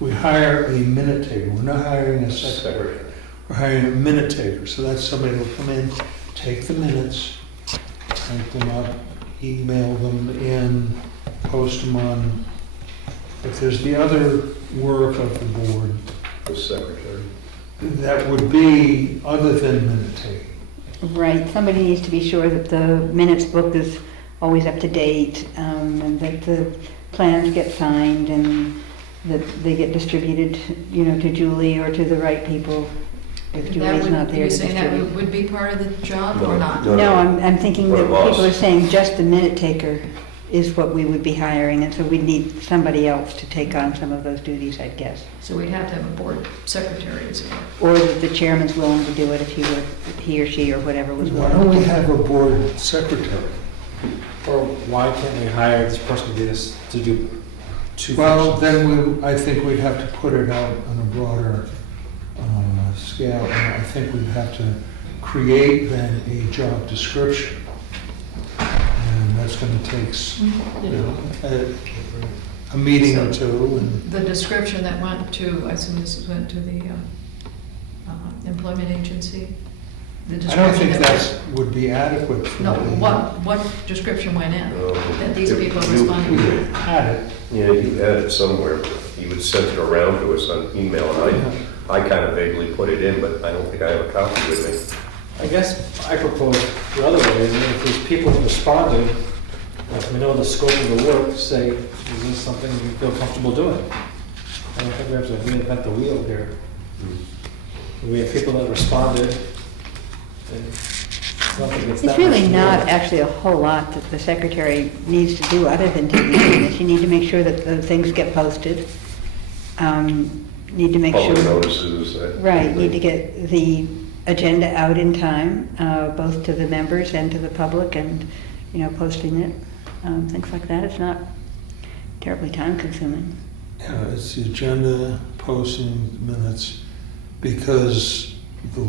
We hire a minute taker. We're not hiring a secretary. We're hiring a minute taker. So that's somebody who'll come in, take the minutes, type them up, email them in, post them on. If there's the other work of the board, The secretary. that would be other than minute taking. Right, somebody needs to be sure that the minutes book is always up to date, and that the plans get signed, and that they get distributed, you know, to Julie or to the right people, if That Julie's would, not there you're to saying that distribute. would be part of the job No. or not? No, I'm thinking What that about people are us? saying just the minute taker is what we would be hiring, and so we'd need somebody else to take on some of those duties, I'd guess. So we'd have to have a board secretary as well. Or that the chairman's willing to do it if he or she or whatever was Why don't we willing. have a board secretary? Or why can't we hire this person to do this, to do two Well, functions? then I think we'd have to put it out on a broader scale, and I think we'd have to create then a job description. And that's gonna take, you know, a meeting or two, and The description that went to, I assume this went to the employment agency? The I don't description think that that would be adequate for No, the- what description went in? That these If people you- We responded? had it. Yeah, you had it somewhere. You would send it around to us on email, and I kind of vaguely put it in, but I don't think I have a copy with me. I guess I propose the other way, is if there's people that responded, if we know the scope of the work, say, is this something you feel comfortable doing? I don't think we have to reinvent the wheel here. We have people that responded, and nothing gets that It's really much not more. actually a whole lot that the secretary needs to do other than take minutes. You need to make sure that the things get posted. Need to make Public sure, notices. that- right, need to get the agenda out in time, both to the members and to the public, and, you know, posting it, things like that. It's not terribly time consuming. Yeah, it's the agenda, posting, minutes, because the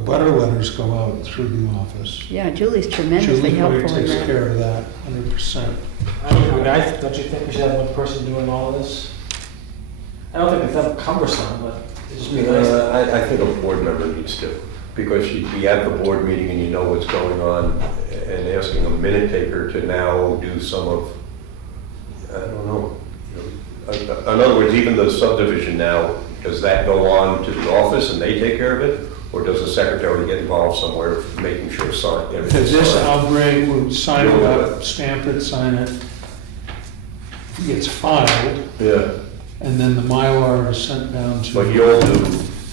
butter letters go out through the office. Yeah, Julie's tremendously Julie helpful in takes that. care of that, 100%. Don't you think we should have one person doing all of this? I don't think it's that cumbersome, but it'd just be nice. I think a board member needs to, because you'd be at the board meeting and you know what's going on, and asking a minute taker to now do some of, I don't know. In other words, even the subdivision now, does that go on to the office and they take care of it? Or does the secretary get involved somewhere, making sure For everything's this, signed? I'll bring, we'll sign it up, stamp it, sign it. It gets filed, Yeah, and then the Mylar is sent down to. but you'll do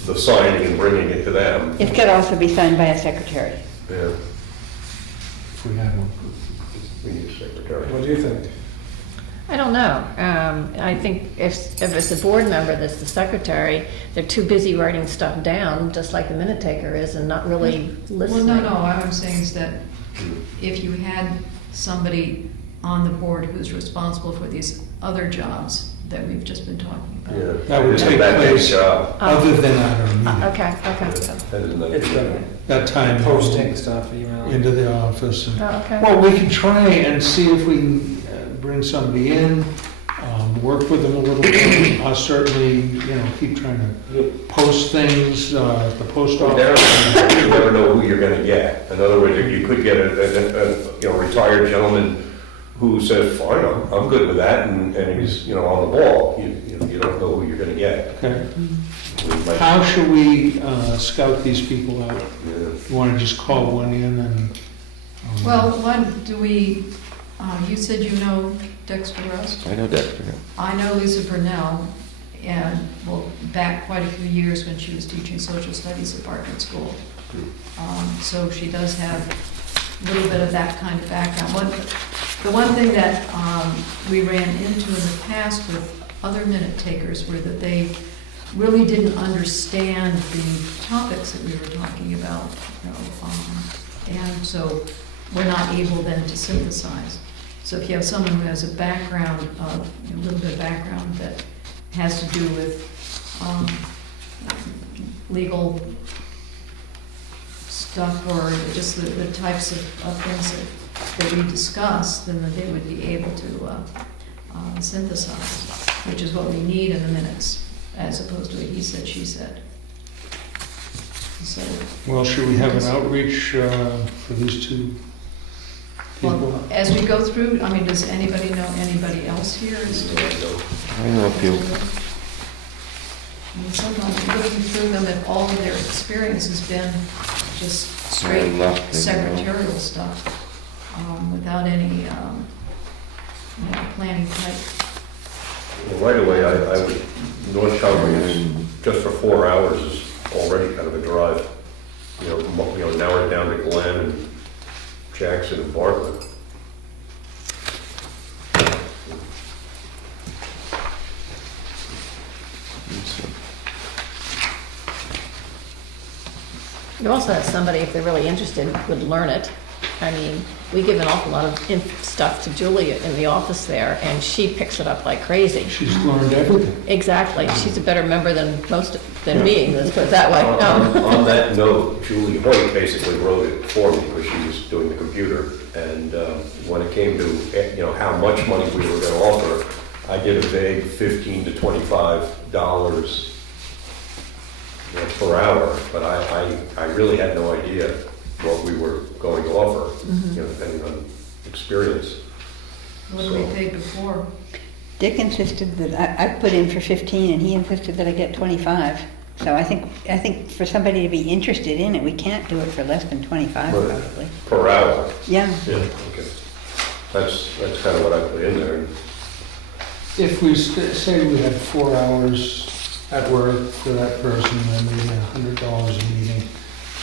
the signing and bringing it to them. It could also be signed by a secretary. Yeah, If we had one. we need a secretary. What do you think? I don't know. I think if it's a board member that's the secretary, they're too busy writing stuff down, just like the minute taker is, and not really listening. Well, no, what I'm saying is that if you had somebody on the board who's responsible for these other jobs that we've just been talking about. Yeah. That would Isn't take that place- their job? Other than at our meeting, Okay. That isn't that It's their the job? that time. posting stuff, email. Into the office. and- Oh, okay. Well, we can try and see if we can bring somebody in, work with them a little bit. I'll certainly, you know, keep trying to post things, at the post You office. never know who you're gonna get. In other words, you could get a retired gentleman who says, fine, I'm good with that, and he's, on the ball. You don't know who you're gonna get. Okay. We might- How should we scout these people out? Yeah. You want to just call one in and? Well, what do we, you said you know Dexter Rust? I know Dexter. I know Lisa Burnell, and, well, back quite a few years when she was teaching social studies at Bartlett School. So she does have a little bit of that kind of background. The one thing that we ran into in the past with other minute takers were that they really didn't understand the topics that we were talking about, and so we're not able then to synthesize. So if you have someone who has a background, a little bit of background that has to do with legal stuff or just the types of things that we discuss, then they would be able to synthesize, which is what we need in the minutes, as opposed to a he said, she said. So, Well, should we have an outreach for these two people? well, as we go through, does anybody know anybody else here? I know a few. I mean, sometimes looking through them, if all of their experience has been just straight nothing, no. secretarial stuff, without any, planning type. Well, right away, I would, North Carolina is just for 4 hours is already kind of a drive. Narrow it down to Glen and Jackson and Bartlett. You also have somebody, if they're really interested, would learn it. I mean, we give an awful lot of stuff to Julia in the office there, and she picks it up like crazy. She's learned everything. Exactly. She's a better member than me, let's put it that way. On that note, Julie Hoyt basically wrote it for me because she was doing the computer. And when it came to, how much money we were going to offer, I did a vague $15 to $25 per hour, but I really had no idea what we were going to offer, depending on experience. What did we pay before? Dick insisted that I put in for 15 and he insisted that I get 25. So I think for somebody to be interested in it, we can't do it for less than 25 Right. probably. Per hour? Yeah. Yeah, okay. That's kind of what I put in there. If we say we had 4 hours at work for that person, then we had $100 a meeting,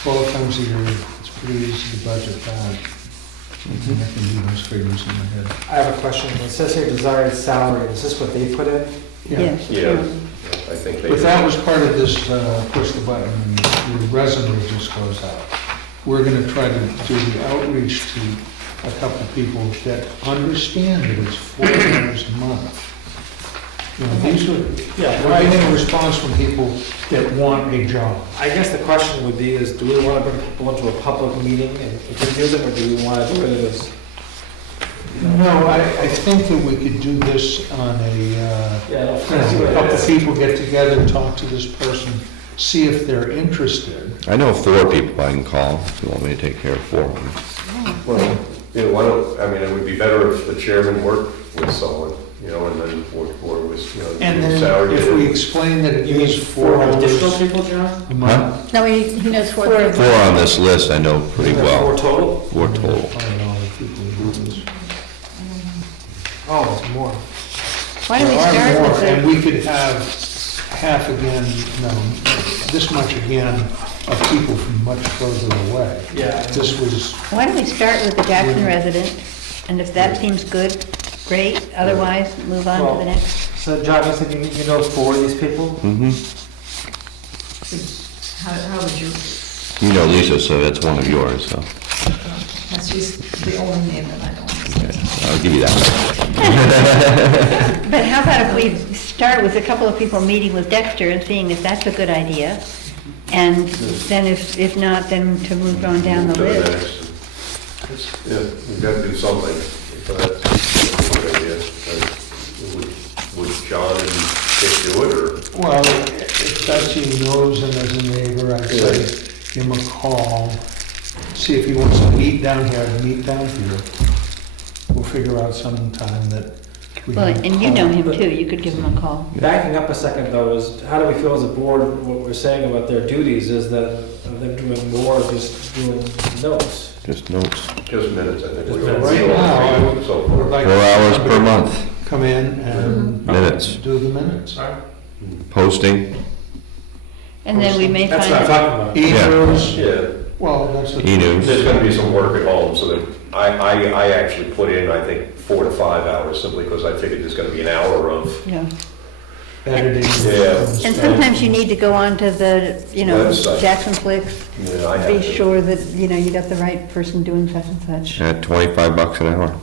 12 times a year, it's pretty easy to budget that. I can do those figures in my head. I have a question. It says here desired salary. Is this what they put in? Yes. Yeah, I think they. But that was part of this push the button, your resume just goes out. We're gonna try to do the outreach to a couple of people that understand that it's $4 a month. These are, we're getting a response from people that want a job. I guess the question would be is, do we want to bring people into a public meeting and interview them, or do we want to do it as? No, I think that we could do this on a couple of people get together, talk to this person, see if they're interested. I know 4 people I can call if you want me to take care of 4 of them. Well, why don't, it would be better if the chairman worked with someone, and then or with, And then salary. if we explain that it is 4 additional hours people, John? a month. No, he knows 4. 4 on this list I know pretty well. 4 total? 4 total. Find all the people who do this. Oh, it's more. Why don't we There are start more, with and the, we could have half again, this much again of people from much further away. Yeah. This was, why don't we start with the Jackson resident? And if that seems good, great. Otherwise, move on to the next. So John, you said you know 4 of these people? Mm-hmm. How would you, You know Lisa, so that's one of yours, so that's just the only name that I don't understand. I'll give you that. But how about if we start with a couple of people meeting with Dexter and seeing if that's a good idea? And then if not, then to move on down the To the list. next. Yeah, we've got to do something, so that's a good idea. Would John and Dick do it, or? well, if Betsy knows him as a neighbor, I'd say give him a call, see if he wants to meet down here, meet down here. We'll figure out some time that we Well, can and you know call. him too, you could give him a call. Backing up a second though, is how do we feel as a board, what we're saying about their duties is that they're doing more of just doing notes? Just notes. Just minutes, I think. Just we minutes. all Right now, I agree would so would far. like 4 hours per somebody month. to come in and Minutes. do the minutes. Posting, And then we may That's what I'm find, talking about. E-news, Yeah, well, that's what. E-news. there's gonna be some work at home, so that I actually put in, I think, 4 to 5 hours, simply because I figured there's gonna be an hour of, yeah. Editing. Yeah. And sometimes you need to go on to the, Website. Jackson Flicks, I have be to. sure that, you got the right person doing such and such. at $25 an hour.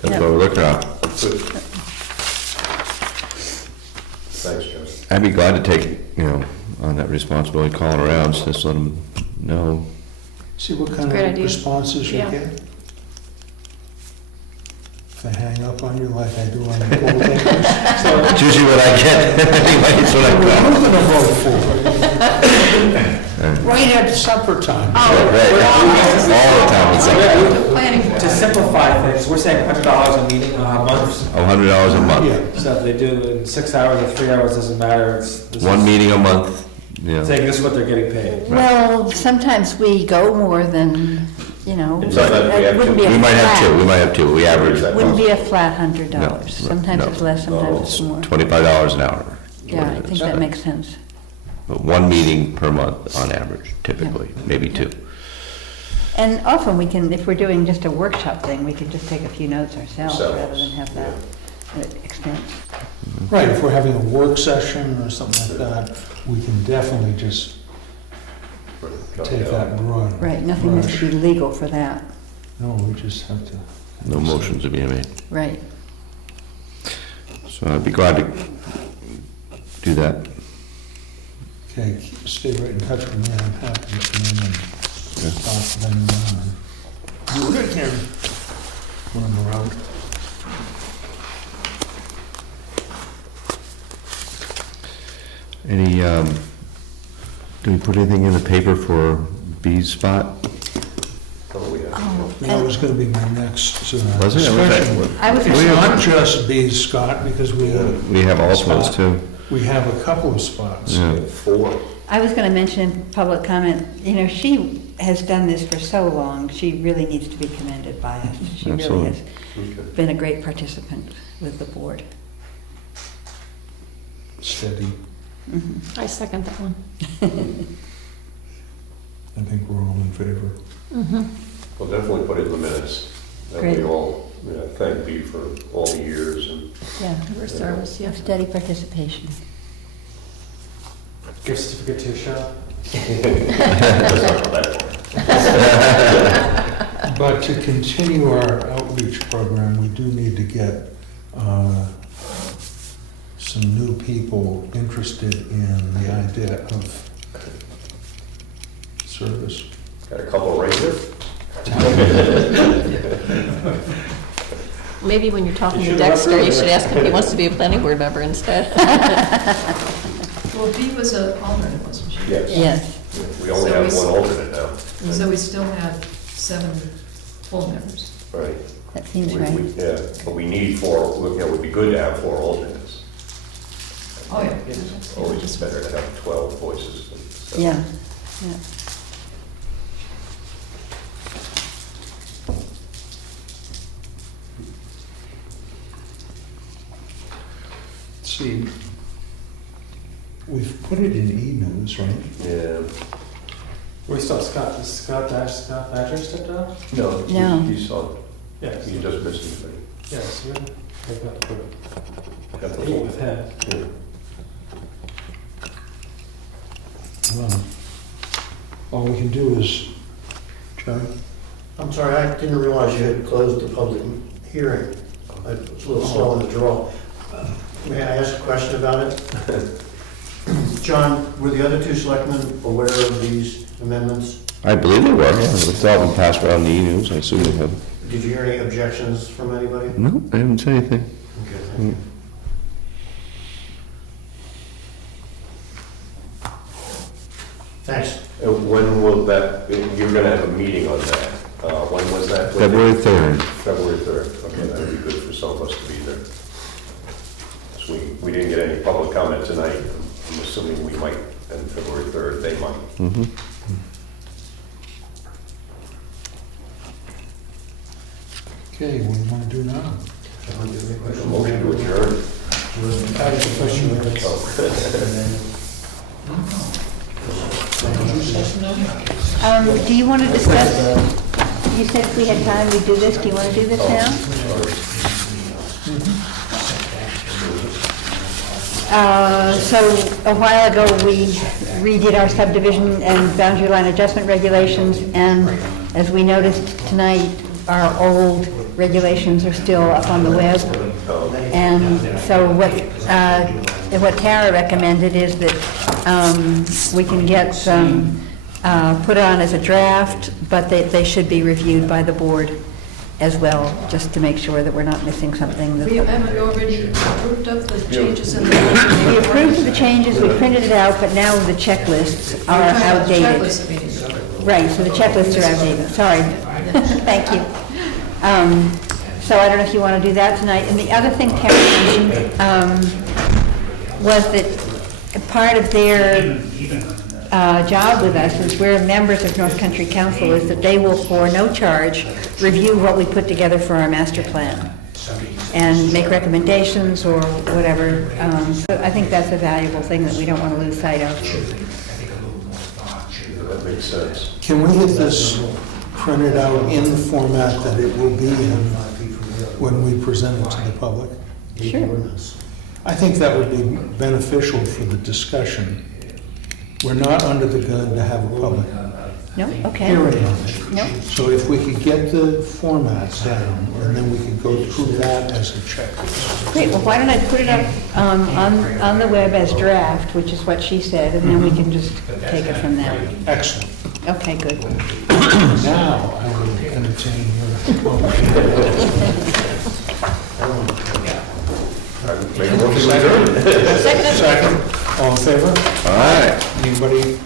That's what we're looking at. Good. Thanks, Joe. I'd be glad to take, on that responsibility, calling around, just let them know. See what kind Great of idea. responses you Yeah. get. If I hang up on you like I do on the poll papers. It's usually what I get. Anyway, it's what I Who got. are you gonna vote for? Right at supper time. Right. All the time. It's like, Planning board. To simplify things, we're saying $100 a meeting, a month. $100 a month. Yeah. So if they do it in 6 hours or 3 hours, doesn't matter, this One is meeting a month, yeah. saying this is what they're getting paid. Well, sometimes we go more than, you know, And sometimes we have it wouldn't to- be a We might have two, we flat, might have two, we average. wouldn't be a flat No, $100. Sometimes no. it's less, sometimes it's more. $25 an hour. Yeah, I think that makes sense. But one meeting per month on average, typically, maybe two. And often we can, if we're doing just a workshop thing, we can just take a few notes ourselves rather than have that expense. Right, if we're having a work session or something like that, we can definitely just take that broad. Right, nothing has to be legal for that. No, we just have to. No motions are being made. Right. So I'd be glad to do that. Okay, stay right in touch with me, I'm happy to come in and talk to them. Do it again when I'm around. Any, do we put anything in the paper for B's spot? That was gonna be my next Was it? discussion. I was, It's not just B, Scott, because we We have alternates too. have a couple of spots. Yeah. 4. I was going to mention in public comment, you know, she has done this for so long, she really needs to be commended by us. She really Absolutely. has been a great participant with the board. Steady. I second that one. I think we're all in favor. We'll definitely put it in the minutes. That we Great. all, thank you for all the years and Yeah, For service, yeah. steady participation. Gift certificate to your shop. that's not that far. But to continue our outreach program, we do need to get some new people interested in the idea of service. Got a couple right here. Maybe when you're talking You to should have Dexter, you approved should it. ask him if he wants to be a planning board member instead. Well, B was an alternate, wasn't she? Yes. Yes. We only So have we- one alternate now. So we still have 7 full members. Right. That seems We- right. Yeah, but we need 4, it would be good to have 4 alternates. Oh, yeah. It's always better to have 12 voices than 7. Yeah, yeah. See, we've put it in e-news, right? Yeah. We still have Scott, is Scott Badger stepped down? No, No. you saw, Yes. you just missed it. Yes, they've got to put it. Have to Eat hold with it. head. Yeah. Well, all we can do is, John? I'm sorry, I didn't realize you had closed the public hearing. I was a little slow in the draw. May I ask a question about it? John, were the other 2 selectmen aware of these amendments? I believe they were, yeah. It's all been passed around the e-news, I assume they have. Did you hear any objections from anybody? No, I haven't said anything. Okay, thank you. Thanks. When will that, you're gonna have a meeting on that. When was that? February 3rd. February 3rd. Okay, that would be good for some of us to be there. So we didn't get any public comment tonight. I'm assuming we might, and February 3rd, they might. Mhm. Okay, what do you want to do now? A motion to adjourn. Do you want to discuss, you said if we had time, we'd do this, do you want to do this now? So a while ago, we redid our subdivision and boundary line adjustment regulations, and as we noticed tonight, our old regulations are still up on the web. And so what Tara recommended is that we can get some put on as a draft, but they should be reviewed by the board as well, just to make sure that we're not missing something. Haven't we already approved of the changes in the... We approved of the changes, we printed it out, but now the checklists are outdated. Checklist meeting. Right, so the checklists are outdated, sorry. Thank you. So I don't know if you want to do that tonight. And the other thing Karen mentioned was that part of their job with us, as we're members of North Country Council, is that they will, for no charge, review what we put together for our master plan and make recommendations or whatever. So I think that's a valuable thing that we don't want to lose sight of. That makes sense. Can we get this printed out in the format that it will be in when we present it to the public? Sure. I think that would be beneficial for the discussion. We're not under the gun to have a public No? Okay. hearing on it. No? So if we could get the format down, and then we could go through that as a checklist. Great, well, why don't I put it up on the web as draft, which is what she said, and then we can just take it from there. Excellent. Okay, good. Now I will entertain your Make a motion to adjourn. Second? second. All in favor? All right. Anybody